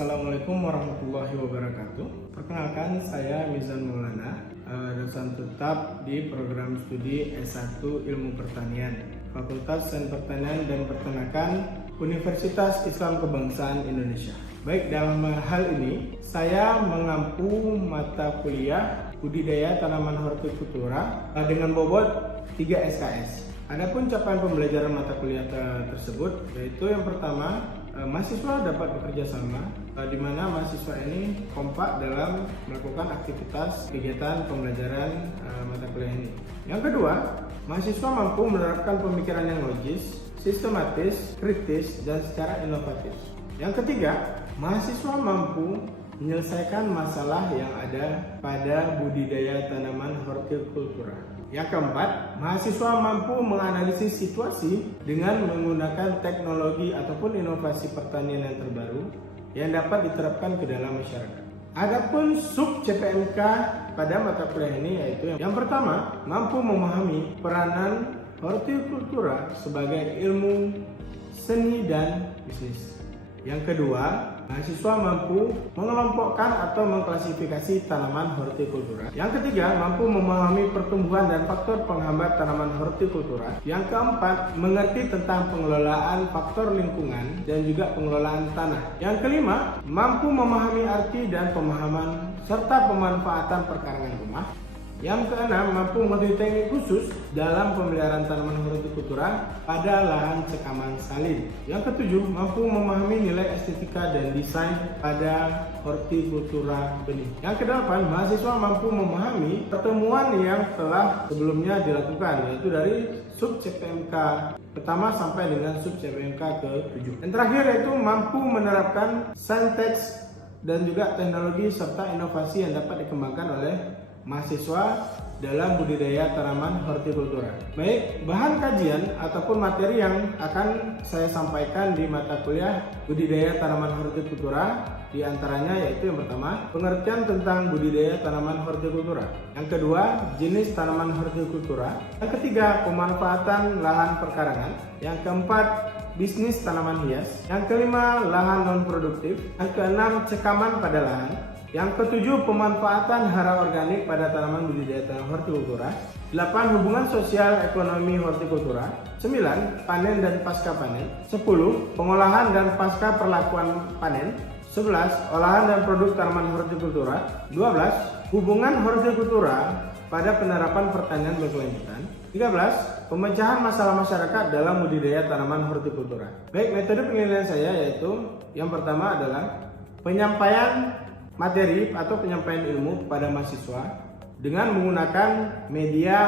Assalamualaikum warahmatullahi wabarakatuh. Perkenalkan, saya Mizan Maulana, dosen tetap di program studi S1 Ilmu Pertanian, Fakultas Sains Pertanian dan Peternakan, Universitas Islam Kebangsaan Indonesia. Baik, dalam hal ini saya mengampu mata kuliah budidaya tanaman hortikultura dengan bobot 3 SKS. Adapun capaian pembelajaran mata kuliah tersebut yaitu yang pertama, mahasiswa dapat bekerja sama, di mana mahasiswa ini kompak dalam melakukan aktivitas kegiatan pembelajaran mata kuliah ini. Yang kedua, mahasiswa mampu menerapkan pemikiran yang logis, sistematis, kritis, dan secara inovatif. Yang ketiga, mahasiswa mampu menyelesaikan masalah yang ada pada budidaya tanaman hortikultura. Yang keempat, mahasiswa mampu menganalisis situasi dengan menggunakan teknologi ataupun inovasi pertanian yang terbaru yang dapat diterapkan ke dalam masyarakat. Adapun sub CPMK pada mata kuliah ini yaitu yang pertama, mampu memahami peranan hortikultura sebagai ilmu seni dan bisnis. Yang kedua, mahasiswa mampu mengelompokkan atau mengklasifikasi tanaman hortikultura. Yang ketiga, mampu memahami pertumbuhan dan faktor penghambat tanaman hortikultura. Yang keempat, mengerti tentang pengelolaan faktor lingkungan dan juga pengelolaan tanah. Yang kelima, mampu memahami arti dan pemahaman serta pemanfaatan perkarangan rumah. Yang keenam, mampu mengerti teknik khusus dalam pemeliharaan tanaman hortikultura pada lahan sekaman salin. Yang ketujuh, mampu memahami nilai estetika dan desain pada hortikultura benih. Yang kedelapan, mahasiswa mampu memahami pertemuan yang telah sebelumnya dilakukan, yaitu dari sub CPMK pertama sampai dengan sub CPMK ke-7. Yang terakhir yaitu mampu menerapkan saintek dan juga teknologi serta inovasi yang dapat dikembangkan oleh mahasiswa dalam budidaya tanaman hortikultura. Baik, bahan kajian ataupun materi yang akan saya sampaikan di mata kuliah budidaya tanaman hortikultura di antaranya yaitu yang pertama, pengertian tentang budidaya tanaman hortikultura. Yang kedua, jenis tanaman hortikultura. Yang ketiga, pemanfaatan lahan perkarangan. Yang keempat, bisnis tanaman hias. Yang kelima, lahan non produktif. Yang keenam, cekaman pada lahan. Yang ketujuh, pemanfaatan hara organik pada tanaman budidaya tanaman hortikultura. 8. Hubungan sosial ekonomi hortikultura. 9. Panen dan pasca panen. 10. Pengolahan dan pasca perlakuan panen. 11. Olahan dan produk tanaman hortikultura. 12. Hubungan hortikultura pada penerapan pertanian berkelanjutan. 13. Pemecahan masalah masyarakat dalam budidaya tanaman hortikultura. Baik, metode penilaian saya yaitu yang pertama adalah penyampaian materi atau penyampaian ilmu kepada mahasiswa dengan menggunakan media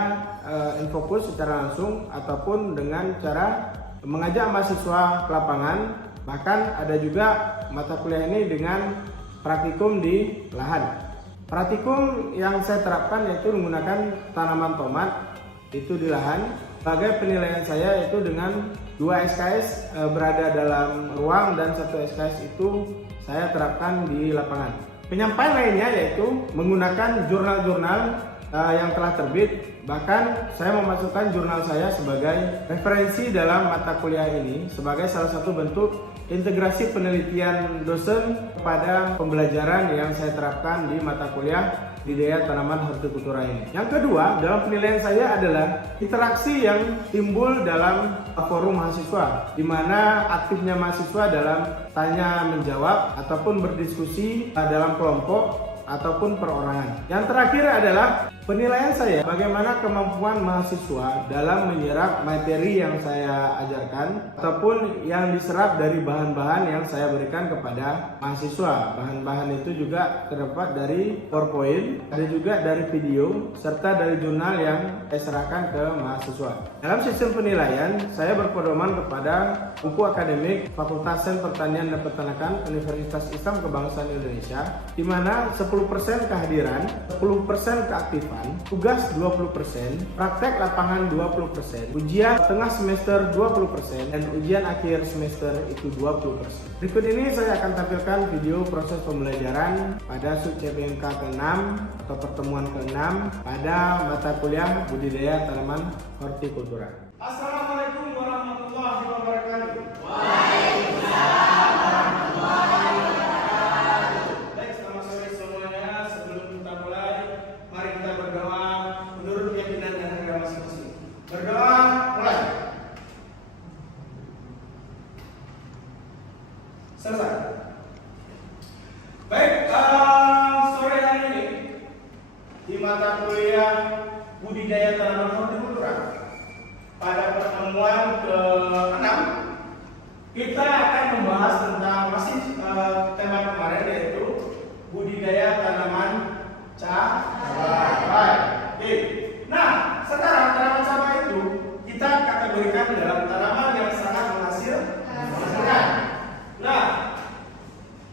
infocus secara langsung ataupun dengan cara mengajak mahasiswa ke lapangan. Bahkan ada juga mata kuliah ini dengan praktikum di lahan. Praktikum yang saya terapkan yaitu menggunakan tanaman tomat itu di lahan. Sebagai penilaian saya yaitu dengan 2 SKS berada dalam ruang dan 1 SKS itu saya terapkan di lapangan. Penyampaian lainnya yaitu menggunakan jurnal-jurnal yang telah terbit. Bahkan saya memasukkan jurnal saya sebagai referensi dalam mata kuliah ini sebagai salah satu bentuk integrasi penelitian dosen kepada pembelajaran yang saya terapkan di mata kuliah budidaya tanaman hortikultura ini. Yang kedua, dalam penilaian saya adalah interaksi yang timbul dalam forum mahasiswa, di mana aktifnya mahasiswa dalam tanya menjawab ataupun berdiskusi dalam kelompok ataupun perorangan. Yang terakhir adalah penilaian saya bagaimana kemampuan mahasiswa dalam menyerap materi yang saya ajarkan ataupun yang diserap dari bahan-bahan yang saya berikan kepada mahasiswa. Bahan-bahan itu juga terdapat dari PowerPoint, ada juga dari video, serta dari jurnal yang saya serahkan ke mahasiswa. Dalam sistem penilaian, saya berpedoman kepada buku akademik Fakultas Sains Pertanian dan Peternakan Universitas Islam Kebangsaan Indonesia, di mana 10% kehadiran, 10% keaktifan, tugas 20%, praktek lapangan 20%, ujian tengah semester 20%, dan ujian akhir semester itu 20%. Berikut ini saya akan tampilkan video proses pembelajaran pada sub CPMK ke-6 atau pertemuan ke-6 pada mata kuliah budidaya tanaman hortikultura. Assalamualaikum warahmatullahi wabarakatuh. Waalaikumsalam warahmatullahi wabarakatuh. di mata kuliah budidaya tanaman hortikultura. Pada pertemuan ke-6 kita akan membahas tentang masih tema kemarin, yaitu budidaya tanaman cabai. Oke. Nah, sekarang tanaman cabai itu kita kategorikan dalam tanaman yang sangat menghasilkan. Nah,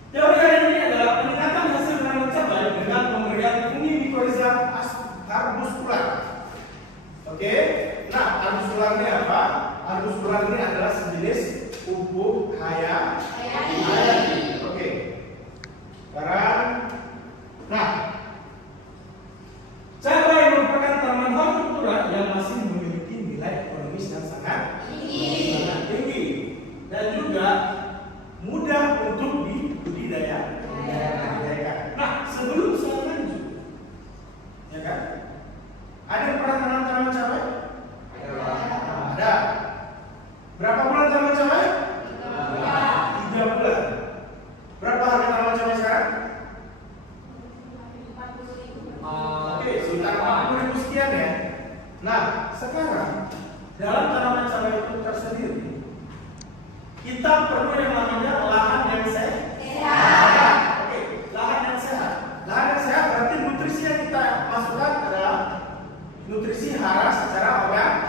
teori hari ini adalah peningkatan hasil tanaman cabai dengan pemberian fungi mikorizа arbuscular. Oke. Nah, arbuscular ini apa? Arbuscular ini adalah sejenis pupuk hayati. Oke. Sekarang, nah, cabai merupakan tanaman hortikultura yang masih memiliki nilai ekonomis yang sangat tinggi dan juga mudah untuk dibudidayakan. Nah, sebelum saya lanjut, ya kan? Ada yang pernah tanam tanaman cabai? Ada. Berapa bulan tanaman cabai? 3 bulan. Berapa harga tanaman cabai sekarang? Oke, sekitar 40.000 sekian ya. Nah, sekarang dalam tanaman cabai itu tersendiri kita perlu yang namanya lahan yang sehat. Oke, lahan yang sehat. Lahan yang sehat berarti nutrisi yang kita masukkan adalah nutrisi hara secara organik.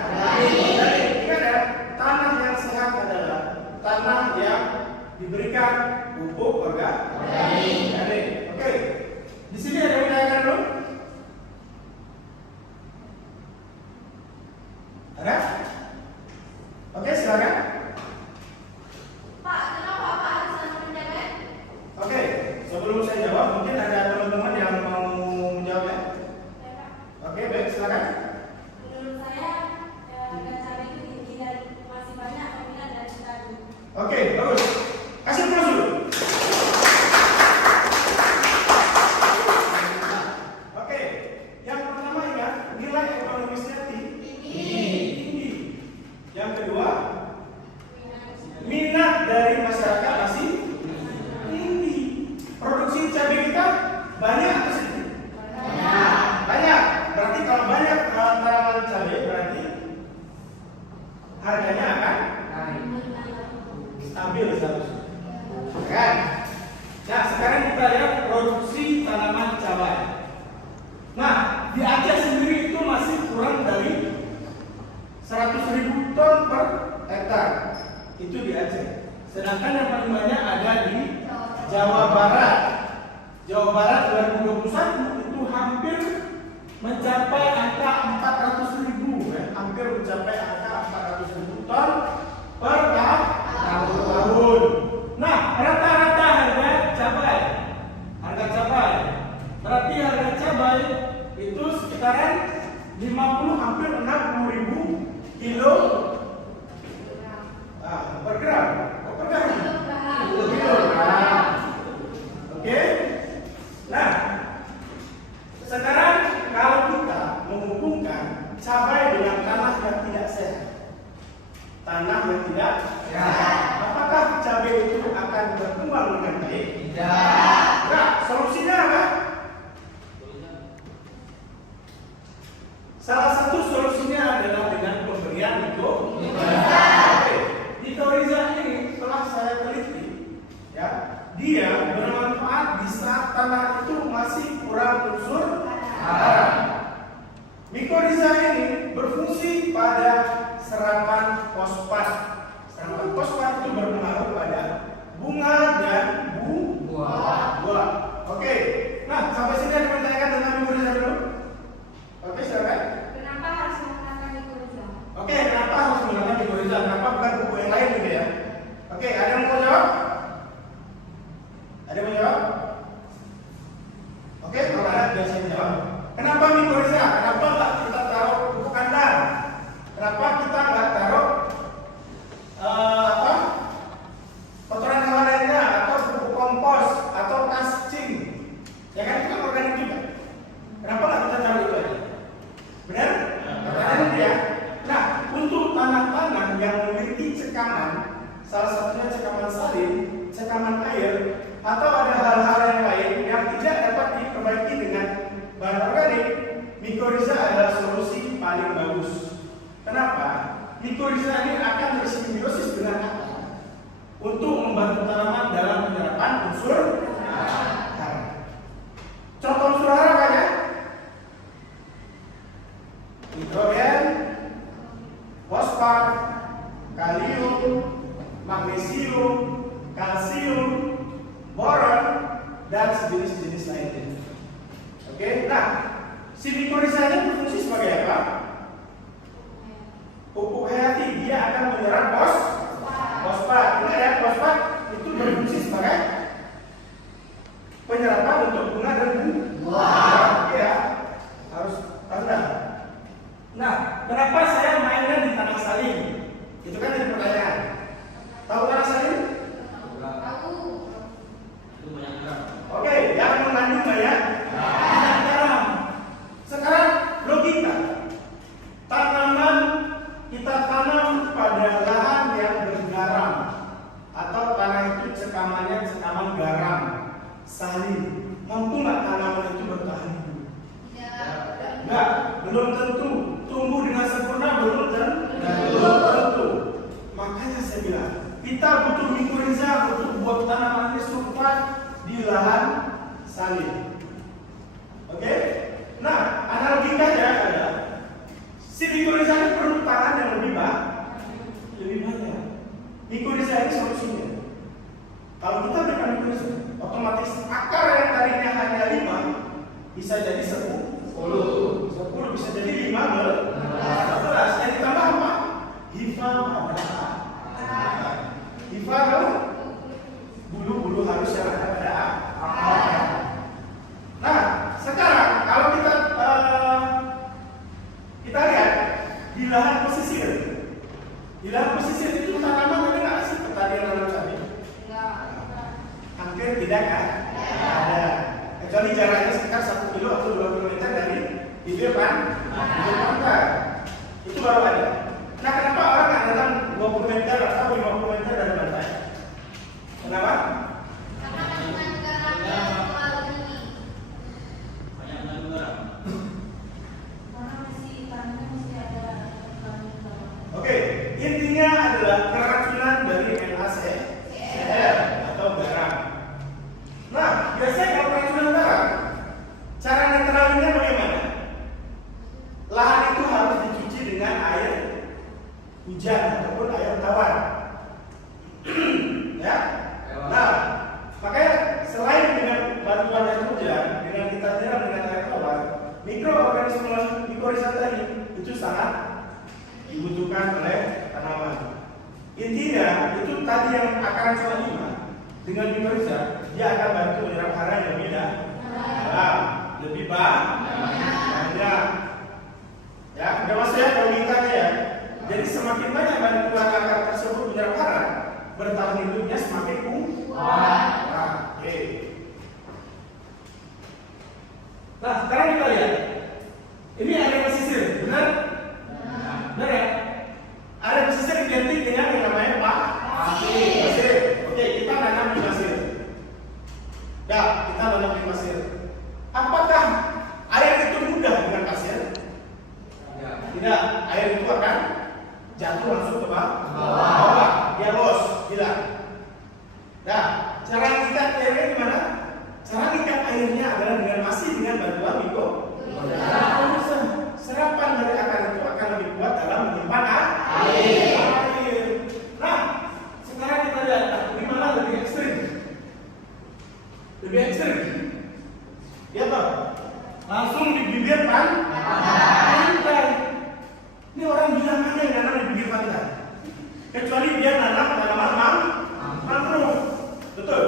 Ingat ya, tanah yang sehat adalah tanah yang diberikan pupuk organik. Oke. Di sini ada yang menanyakan dulu? Ada? Oke, silakan. Pak, kenapa Pak harus tanam cabai? Oke, sebelum saya jawab, mungkin ada teman-teman yang mau menjawabnya. Ya, Pak. Oke, baik, silakan. Menurut saya harga cabai itu tinggi dan masih banyak peminat dari petani. Oke, bagus. Kasih plus dulu. Oke, yang pertama ingat, nilai ekonomisnya tinggi. Yang kedua, minat dari masyarakat masih tinggi. Produksi cabai kita banyak atau sedikit? Banyak. Berarti kalau banyak tanaman cabai, berarti harganya akan stabil seharusnya. Kan? Nah, sekarang kita lihat produksi tanaman cabai. Nah, di Aceh sendiri itu masih kurang dari 100.000 ton per hektar. Itu di Aceh. Sedangkan yang paling banyak ada di Jawa Barat. Jawa Barat 2021 itu hampir mencapai angka 400.000 ya. Hampir mencapai angka 400.000 ton per tahun. Nah, rata-rata harga cabai. Berarti harga cabai itu sekitaran 50 hampir 60.000 kilo per gram. Kilogram. Oke. Nah, sekarang kalau kita menghubungkan cabai dengan tanah yang tidak sehat, apakah cabai itu akan berkembang dengan baik? Tidak. Nah, solusinya apa? Salah satu solusinya adalah dengan pemberian mikorizа. Mikorizа ini telah saya teliti, ya, dia bermanfaat di saat tanah itu masih kurang unsur hara. Mikorizа ini berfungsi pada serapan fosfat. Serapan fosfat itu berpengaruh pada bunga dan buah. Oke. Nah, sampai sini ada pertanyaan tentang mikorizа dulu? Oke, silakan. Kenapa harus menggunakan mikorizа? Oke, kenapa harus menggunakan mikorizа? Kenapa bukan pupuk yang lain gitu ya? Oke, ada yang mau jawab? Ada yang mau jawab? Oke, kalau ada biasanya jawab. Kenapa mikorizа? Kenapa nggak kita taruh pupuk kandang? Kenapa kita nggak taruh kotoran hewan lainnya atau pupuk kompos atau kascing? Ya kan, itu kan organik juga. Kenapa nggak kita taruh itu aja? Benar? Pertanyaan ya. Nah, untuk tanah-tanah yang memiliki cekaman, salah satunya cekaman salin, cekaman air, atau ada hal-hal yang lain yang tidak dapat diperbaiki dengan bahan organik, Mikorizaa ini akan bersimbiosis dengan akar untuk membantu tanaman dalam penyerapan unsur hara. Contoh unsur hara apa ya? Nitrogen, fosfat, kalium, magnesium, kalsium, boron, dan sejenis-jenis lainnya. Oke, nah, si mikorizaa ini berfungsi sebagai apa? Pupuk hayati. Dia akan menyerap fosfat. Ingat ya, fosfat itu berfungsi sebagai penyerapan untuk bunga dan buah. Oke ya, harus tanda. Nah, kenapa saya mainnya di tanah saling? Itu kan jadi pertanyaan. Tahu tanah saling? Tahu. Itu banyak garam. Oke, yang mengandung banyak garam. Sekarang logika. Tanaman kita tanam pada lahan yang bergaram atau tanah itu cekamannya cekaman garam saling. Mampu nggak tanaman itu bertahan hidup? Enggak, belum tentu. Tumbuh dengan sempurna belum tentu. Makanya saya bilang, kita butuh mikorizaa untuk buat tanaman ini substrat di lahan saling. Oke? Nah, analogikanya adalah si mikorizaa ini perlu tangan yang lebih banyak. Mikorizaa ini solusinya. Kalau kita berikan mikorizaa, otomatis akar yang tadinya hanya 5 bisa jadi 10 bisa jadi 15. Yang ditambah apa? Hifa pada akar. Hifa bulu-bulu halus yang ada pada akar. Nah, sekarang kalau kita lihat di lahan pesisir. Di lahan pesisir itu tanaman ada nggak sih pertanian nanam cabai? Hampir tidak kan? Ada. Kecuali jaraknya sekitar 1 kilo atau 2 kilometer dari bibir pantai. Itu baru ada. Nah, kenapa orang nggak nanam 20 meter atau 50 meter dari pantai? Kenapa? Karena kandungan garamnya terlalu tinggi. Banyak mengandung garam. Karena tanahnya masih ada kandungan garam. Oke, intinya adalah keracunan dari NaCl atau garam. Nah, biasanya kalau keracunan garam, cara netralinnya bagaimana? Lahan itu harus dicuci dengan air hujan ataupun air tawar. Ya. Nah, makanya selain dengan bantuan air hujan, dengan kita siram dengan air tawar, mikroorganisme mikorizaa tadi itu sangat dibutuhkan oleh tanaman. Intinya itu tadi yang akaran cuma 5 dengan mikorizaa dia akan bantu menyerap hara yang lebih dalam, lebih banyak. Ya, udah masuk ya logikanya ya. Jadi semakin banyak bantuan akar tersebut menyerap hara, bertahan hidupnya semakin kuat. Oke. Nah, sekarang kita lihat. Ini area pesisir, benar? Benar ya? Area pesisir identik dengan yang namanya pasir. Oke, kita nanam di pasir. Ya, kita nanam di pasir. Apakah air itu mudah dengan pasir? Tidak, air itu akan jatuh langsung ke bawah. Dia los, hilang. Nah, cara ngikat airnya gimana? Cara ngikat airnya adalah masih dengan bantuan mikorizaa. Serapan dari akar itu akan lebih kuat dalam menyimpan air. Nah, sekarang kita lihat di mana lebih ekstrim. Ya toh, langsung di bibir pantai. Ini orang bilang mana yang nanam di bibir pantai? Kecuali dia nanam tanaman mangrove. Betul.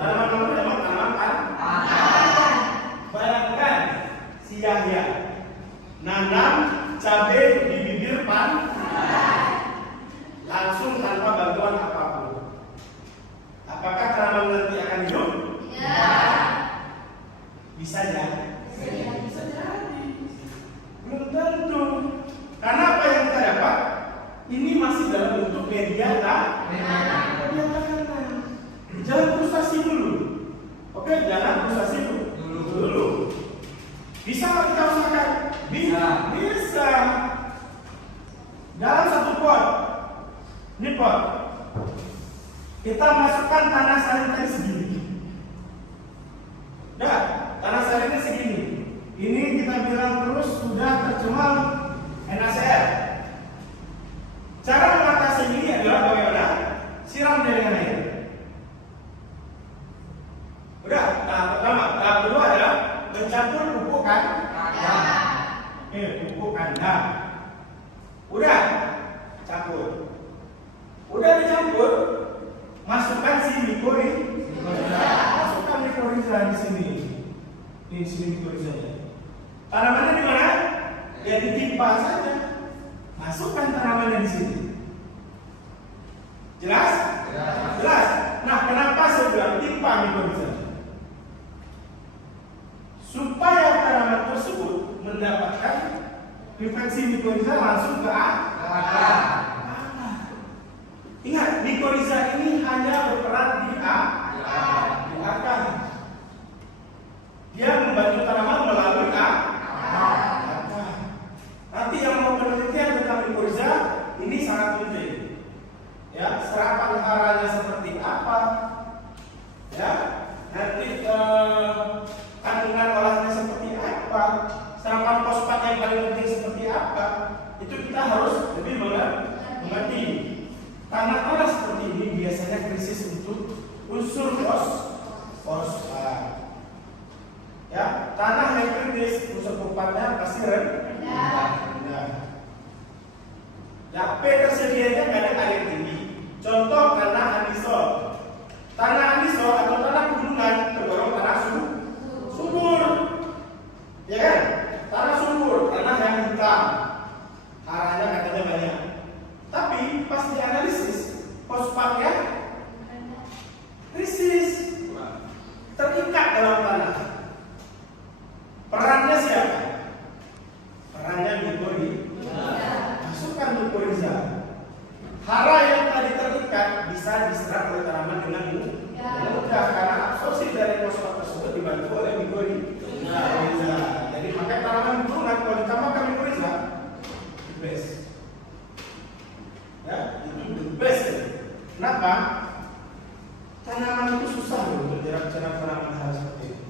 Tanaman mangrove memang tanaman pantai. Bayangkan si Yahya nanam cabai di bibir pantai, langsung tanpa bantuan apapun. Apakah tanaman nanti akan hidup? Bisa jadi. Belum tentu. Karena apa yang kita dapat? Ini masih dalam bentuk media tanam. Jangan frustasi dulu. Oke, jangan frustasi dulu. Bisa nggak kita usahakan? Bisa. Dalam satu pot pot. Kita masukkan tanah sari tadi segini. Dah, tanah sarinya segini. Ini kita bilang terus sudah tercemar NaCl. Cara mengatasi ini adalah bagaimana? Siram dia dengan air. Udah, tahap pertama. Tahap kedua adalah mencampur pupuk kandang. Pupuk kandang. Udah, campur. Udah dicampur, masukkan si mikoriza. Masukkan mikoriza di sini. Di sini mikorizanya. Tanamannya di mana? Ya ditimpa saja. Masukkan tanamannya di sini. Jelas? Jelas. Nah, kenapa saya bilang timpa mikoriza? Supaya tanaman tersebut mendapatkan infeksi mikoriza langsung ke akar. Ingat, mikoriza ini hanya berperan di akar. Dia membantu tanaman melalui akar. Nanti yang mau penelitian tentang mikoriza ini sangat penting. Ya, serapan haranya seperti apa? Ya, nanti kandungan olahnya seperti apa? Serapan fosfat yang paling penting seperti apa? Itu kita harus lebih mengerti. Tanah-tanah seperti ini biasanya krisis untuk unsur fosfat. Ya, tanah yang kritis unsur fosfatnya pasti rendah. Ya, P tersedianya nggak ada air tinggi. Contoh tanah anisol. Tanah anisol atau tanah pegunungan tergolong tanah subur. Ya kan? Tanah subur, tanah yang hitam. Haranya katanya banyak. Tapi pas dianalisis fosfatnya krisis, terikat dalam tanah. Perannya siapa? Perannya mikoriza. Masukkan mikoriza. Hara yang tadi terikat bisa diserap oleh tanaman dengan mudah karena absorpsi dari fosfat tersebut dibantu oleh mikoriza. Jadi makanya tanaman pegunungan kalau ditambahkan mikoriza, best. Ya, itu the best. Kenapa? Tanaman itu susah loh untuk diserap tanaman hara seperti itu.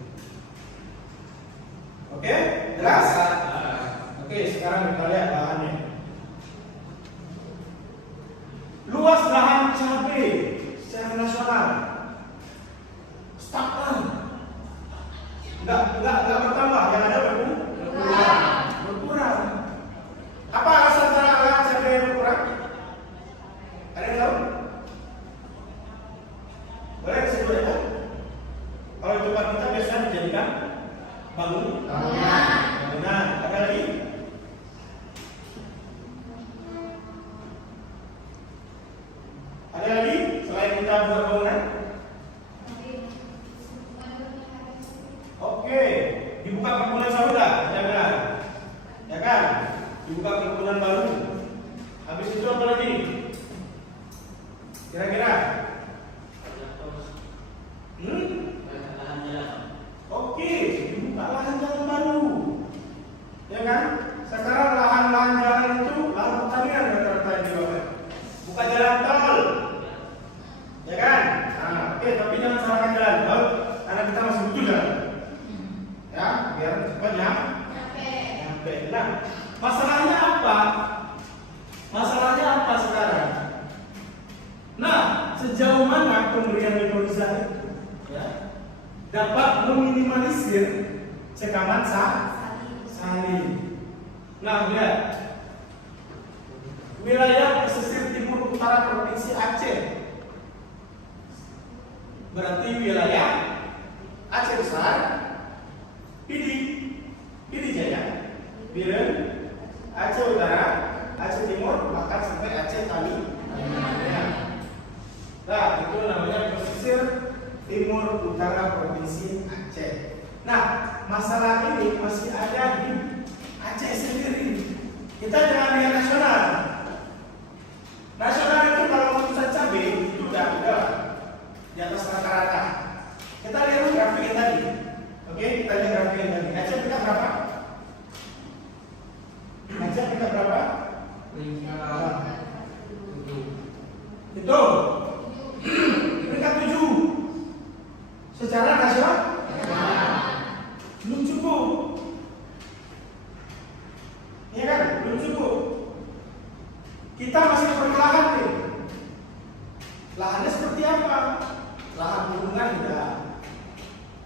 Oke, jelas? Oke, sekarang kita lihat bahannya. Luas lahan cabai secara nasional stagnan, nggak bertambah, yang ada berkurang. Apa alasan lahan cabai berkurang? Ada yang tahu? Boleh disebut ya? Kalau di tempat kita biasanya dijadikan bangunan. Ada lagi? Ada lagi selain kita buat bangunan? Oke, dibuka perkebunan sawit lah, jangan. Ya kan? Dibuka perkebunan baru. Habis itu apa lagi? Kira-kira? Oke, dibuka lahan jalan baru. Ya kan? Sekarang lahan-lahan jalan itu lahan pertanian rata-rata di bawah. Buka jalan tol. Ya kan? Nah, oke, tapi jangan salahkan jalan tol karena kita masih butuh jalan. Ya, biar cepat nyampe. Nah, masalahnya apa? Masalahnya apa sekarang? Nah, sejauh mana pemberian mikoriza itu dapat meminimalisir sekaman sari. Nah, lihat wilayah pesisir timur utara provinsi Aceh, berarti wilayah Aceh Besar, Pidi Jaya, Biren, Aceh Utara, Aceh Timur, bahkan sampai Aceh Tamiang. Nah, itu namanya pesisir timur utara provinsi Aceh. Nah, masalah ini masih ada di Aceh sendiri. Kita jangan lihat nasional. Nasional itu kalau urusan cabai itu udah di atas rata-rata. Kita lihat grafik yang tadi. Oke, kita lihat grafik yang tadi. Aceh kita berapa? Aceh kita berapa? Itu peringkat 7 secara nasional belum cukup. Ya kan? Belum cukup. Kita masih perlahan nih. Lahannya seperti apa? Lahan gunungan tidak.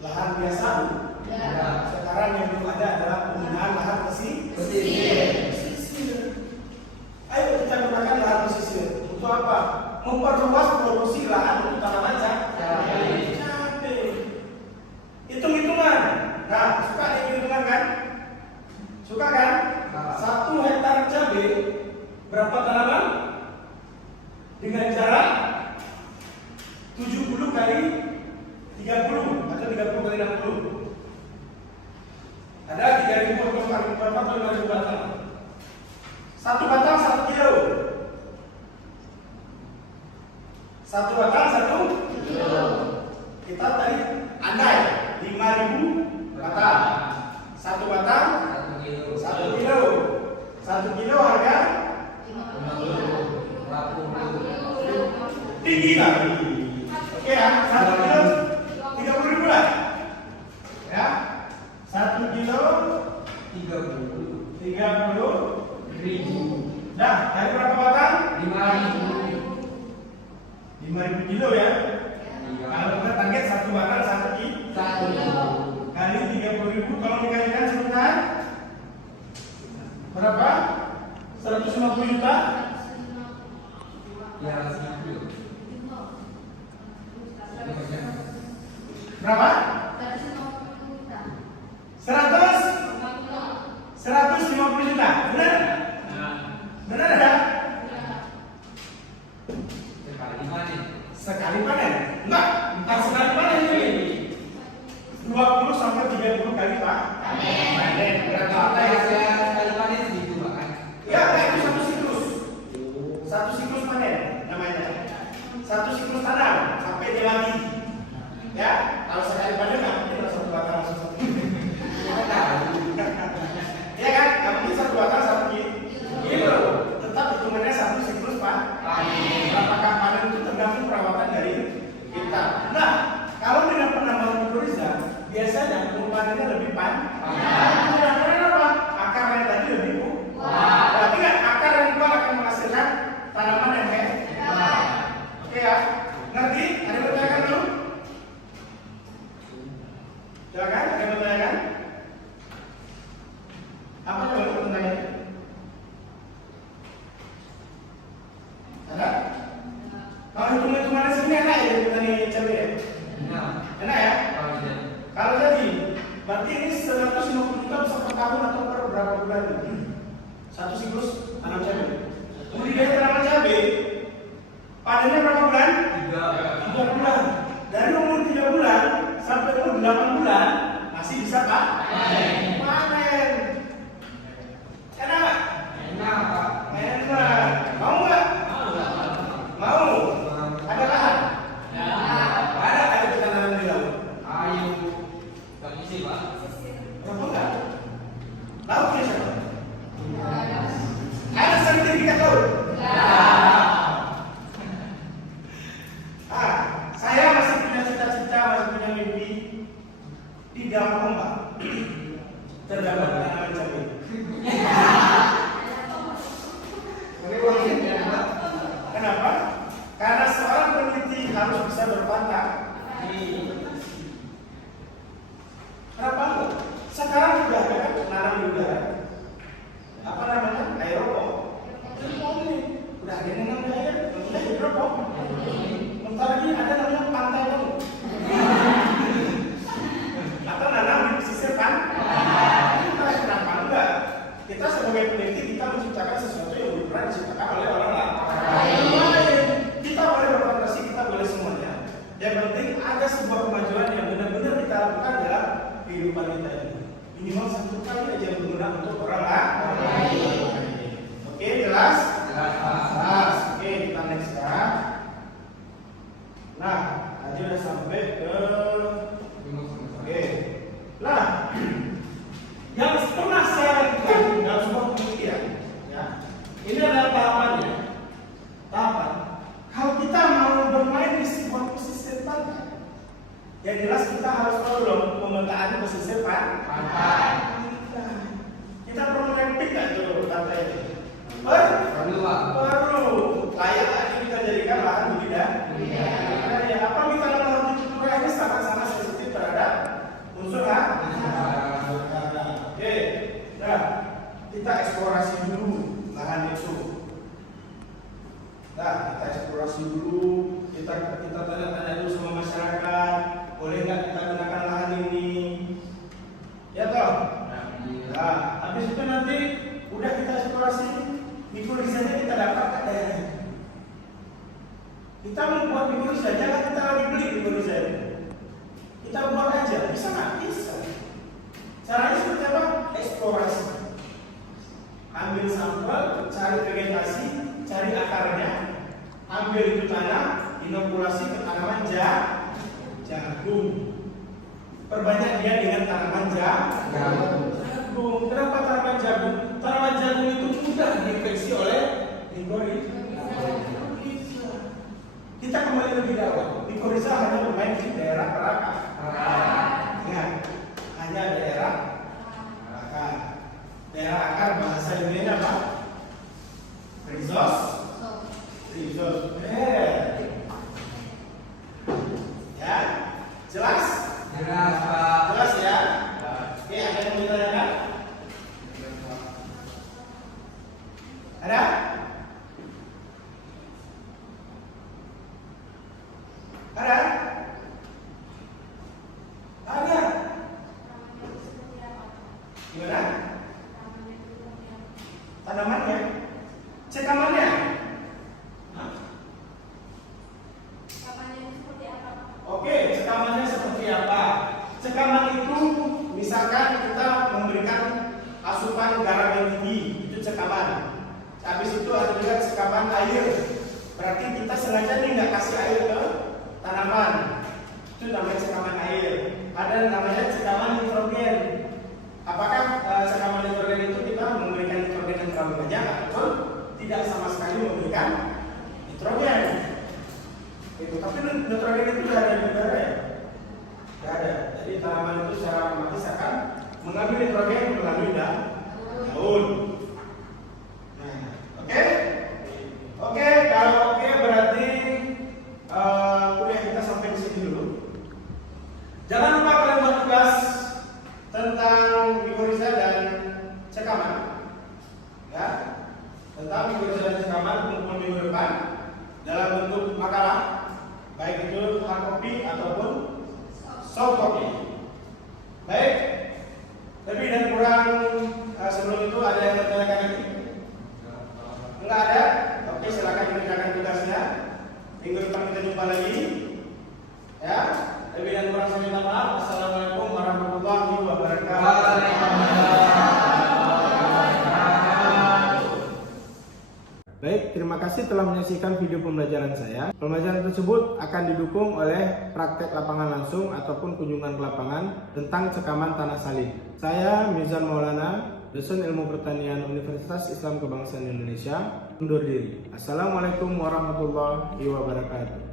Lahan biasa tidak. Sekarang yang belum ada adalah penggunaan lahan pesisir. Ayo kita gunakan lahan pesisir. Untuk apa? Memperluas produksi lahan untuk tanaman cabai. Hitung-hitungan. Nah, suka hitung-hitungan kan? Suka kan? 1 hektar cabai berapa tanaman? Dengan jarak 70 kali 30 atau 30 kali 60. Ada 3.000 atau 5.000 batang. 1 batang 1 kilo. 1 batang 1 kilo. Kita tadi andai 5.000 batang. 1 batang 1 kilo. 1 kilo harga 50. Tinggi lagi. Oke ya, 1 kilo 30.000 lah. Ya. 1 kilo 30.000. Nah, dari berapa batang? 5.000 kilo ya. Kalau kita target 1 batang 1 kilo. Kali 30.000 kalau dikalikan sebentar berapa? 150 juta. Ya, segitu. Berapa? 150 juta. Benar? Benar ada? Sekali panen? Enggak, bukan sekali panen ini. 20 sampai 30 kali panen. Berapa ya, itu satu siklus. Satu siklus panen namanya. Satu siklus tanam sampai dia mati. Ya, kalau sekali panen nggak mungkin satu batang langsung satu. Ya kan, nggak mungkin 1 batang 1 kilo. Tetap hitungannya satu siklus panen. Apakah panen itu tergantung perawatan dari kita. Nah, kalau dengan penambahan mikrorizal, biasanya panennya lebih panjang. Karena apa? Akarnya tadi lebih kuat. Berarti kan akar yang kuat akan menghasilkan tanaman yang hebat. Oke ya, ngerti? Ada yang bertanyakan dulu? Silakan, ada yang bertanyakan? Apa yang boleh bertanya? Ada? Kalau hitung-hitungannya sini enak ya petani cabai ya? Enak ya? Kalau jadi, berarti ini 150 juta bisa per tahun atau per berapa bulan? Satu siklus tanam cabai. Budidaya tanaman cabai, panennya berapa bulan? 3 bulan. Dari umur 3 bulan sampai umur 8 bulan masih bisa panen. Enak? Enak. Mau nggak? Mau. Ada lahan? Ada. Ayo kita tanam di laut. Berapa enggak? Lautnya siapa? Ada sertifikat laut? Saya masih punya cita-cita, masih punya mimpi di dalam ombak terdapat tanaman cabai. Kenapa? Karena seorang peneliti harus bisa berfantasi. Kenapa enggak? Sekarang sudah ada kan nanam di udara. Apa namanya? Aeropon. Udah ada yang nanam di air, udah hidropon. Bentar lagi ada namanya pantai pun. Atau nanam di pesisir kan? Kenapa enggak? Kita sebagai peneliti kita menciptakan sesuatu yang belum pernah diciptakan oleh orang lain. Kita boleh berfantasi, kita boleh semuanya. Yang penting ada sebuah kemajuan yang benar-benar kita lakukan dalam kehidupan kita ini. Minimal 1 kali aja berguna untuk orang lain. Oke, jelas? Jelas. Oke, kita next ya. Nah, tadi udah sampai ke oke. Nah, yang pernah saya lakukan dalam sebuah penelitian, ya, ini adalah tahapannya. Tahapan. Kalau kita pemetaan pesisir pantai. Kita perlu mapping nggak tuh pantai itu? Perlu. Layak lagi kita jadikan lahan budidaya. Ya, apa kita lahan budidaya ini sangat-sangat sensitif terhadap unsur Oke, nah kita eksplorasi dulu lahan itu. Nah, kita eksplorasi dulu, kita tanya-tanya dulu sama masyarakat, boleh nggak kita gunakan lahan ini? Ya toh? Nah, habis itu nanti udah kita eksplorasi, mikorizanya kita dapat ke daerah. Kita membuat mikoriza, jangan kita lagi beli mikoriza. Kita buat aja, bisa nggak? Bisa. Caranya seperti apa? Eksplorasi. Ambil sampel, cari vegetasi, cari akarnya, ambil itu tanah, inokulasi ke tanaman jagung. Perbanyak dia dengan tanaman jagung. Kenapa tanaman jagung? Tanaman jagung itu mudah diinfeksi oleh mikoriza. Kita kembali lebih awal. Mikoriza hanya bermain di daerah Parakan. Ya, hanya daerah Parakan. Daerah akar bahasa Indonesia apa? Rizos. Ya, jelas? Jelas, Pak. Jelas ya? Oke, ada yang mau ditanyakan? Ada? Ada? Ada? Gimana? Tanamannya? Cekamannya? Oke, cekamannya seperti apa? Cekaman itu misalkan kita memberikan asupan garam yang tinggi, itu cekaman. Habis itu ada juga cekaman air. Berarti kita sengaja nih nggak kasih air ke tanaman. Itu namanya cekaman air. Ada namanya cekaman nitrogen. Apakah cekaman nitrogen itu kita memberikan nitrogen yang terlalu banyak atau tidak sama sekali memberikan nitrogen? Itu. Tapi nitrogen itu sudah ada di udara ya? Tidak ada. Jadi tanaman itu secara otomatis akan mengambil nitrogen melalui daun. Nah, oke? Oke, kalau oke berarti kuliah kita sampai di sini dulu. Jangan lupa kalian buat tugas tentang mikoriza dan cekaman. Ya, tentang mikoriza dan cekaman kumpul minggu depan dalam bentuk makalah, baik itu hard copy ataupun soft copy. Baik, lebih dan kurang sebelum itu ada yang bertanyakan lagi? Enggak ada? Oke, silakan dikerjakan tugasnya. Minggu depan kita jumpa lagi. Ya, lebih dan kurang saya minta maaf. Assalamualaikum warahmatullahi wabarakatuh. Baik, terima kasih telah menyaksikan video pembelajaran saya. Pembelajaran tersebut akan didukung oleh praktek lapangan langsung ataupun kunjungan ke lapangan tentang cekaman tanah salin. Saya Mizan Maulana, dosen Ilmu Pertanian Universitas Islam Kebangsaan Indonesia, undur diri. Assalamualaikum warahmatullahi wabarakatuh.